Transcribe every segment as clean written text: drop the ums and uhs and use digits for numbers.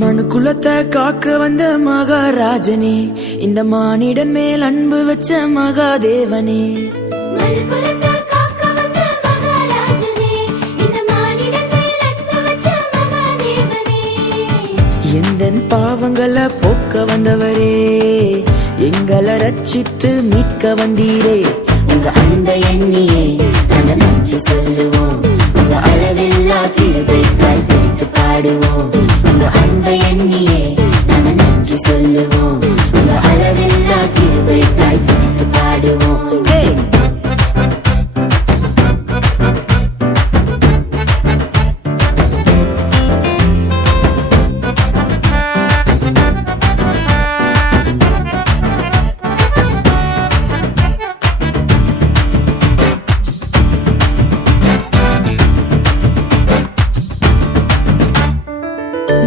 மனு குலத்தை காக்க வந்த மகாராஜனே, இந்த மானிடன் மேல் அன்பு வச்ச மகாதேவனே. எந்தன் பாவங்களை போக்க வந்தவரே, எங்களை ரட்சித்து மீட்க வந்தீரே. உங்க அன்பை எண்ணியே நாங்க நன்றி சொல்லுவோம், உங்க அளவில்லா கிருபைக்காய் பிடித்து பாடுவோம். உங்க அன்பை எண்ணியே நாங்க நன்றி சொல்லுவோம், உங்க அளவில்லா கிருபைக்காய் பிடித்து பாடுவோம்.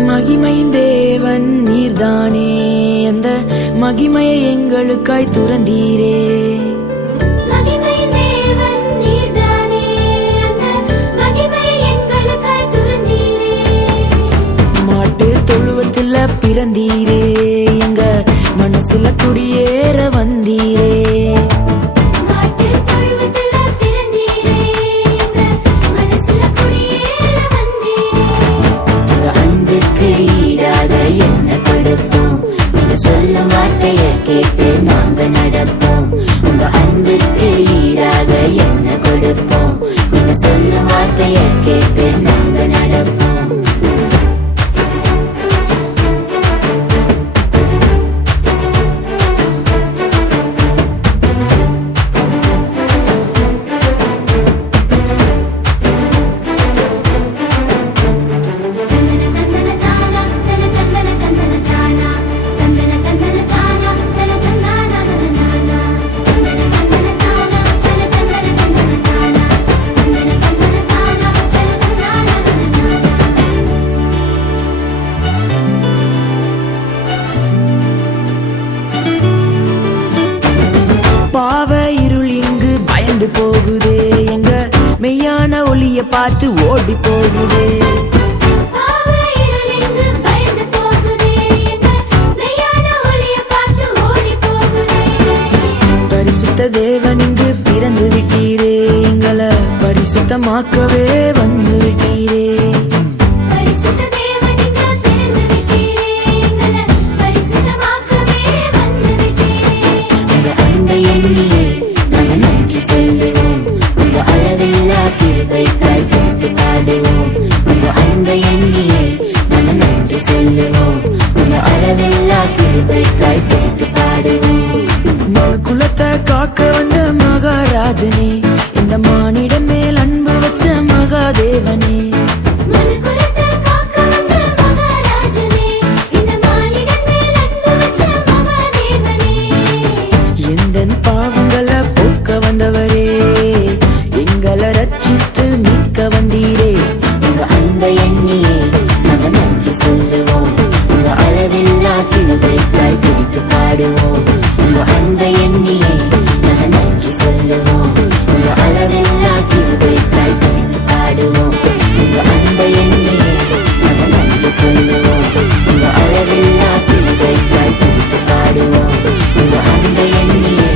மகிமையின் தேவன் நீர்தானே, அந்த மகிமையை எங்களுக்காய் துறந்தீரே. மாட்டு தொழுவத்துல பிறந்தீரே, எங்க மனசுல குடியேற வந்தீரே. சொல்லும் வார்த்தையை கேட்டு நாங்க நடப்போம், உங்க அன்புக்கு ஈடாக என்ன கொடுப்போம். நீங்க சொல்லும் வார்த்தையை கேட்டு நாங்க நடப்போம். பாவ இருள் இங்கு பயந்து போகுதே, எங்க மெய்யான ஒளிய பார்த்து ஓடி போகுதே. பரிசுத்த தேவன் இங்கு பிறந்து விட்டீரே, எங்களை பரிசுத்தமாக்கவே வந்து விட்டீரே. நாங்க நன்றி சொல்லுவோம், உங்க அளவில்லா கிருபைக்காய் பிடித்து பாடுவோம். உங்க அன்பை எண்ணியே நாங்க நன்றி சொல்லுவோம், உங்க அளவில்லா கிருபைக்காய் பிடித்து பாடுவோம். மனு குலத்தை காக்க வந்த மகாராஜனே, இந்த மானிடன் மேல் அன்பு வச்ச மகாதேவனே. பாவங்களை போக்க வந்தவரே, எங்களை ரட்சித்து மீட்க வந்தீரே. உங்க அன்பை எண்ணியே நாங்க நன்றி சொல்லுவோம், உங்க அளவில்லா கிருபைக்காய் பிடித்து பாடுவோம். உங்க அன்பை எண்ணியே நாங்க நன்றி சொல்லுவோம், உங்க அளவில்லா கிருபைக்காய் பிடித்து பாடுவோம். உங்க அன்பை எண்ணியே நாங்க நன்றி சொல்லுவோம், உங்க அளவில்லா கிருபைக்காய் பிடித்து பாடுவோம். உங்க அன்பை எண்ணியே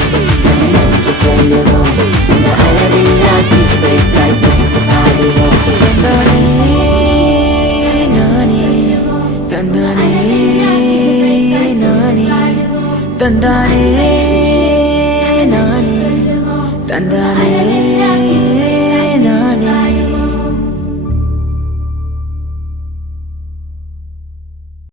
சொல்லுவோம், உங்க அளவில்லா கிருபைக்காய் பிடித்து பாடுவோம். தந்தானே நானே, தந்தானே நானே, தந்தானே நானே, தந்தானே.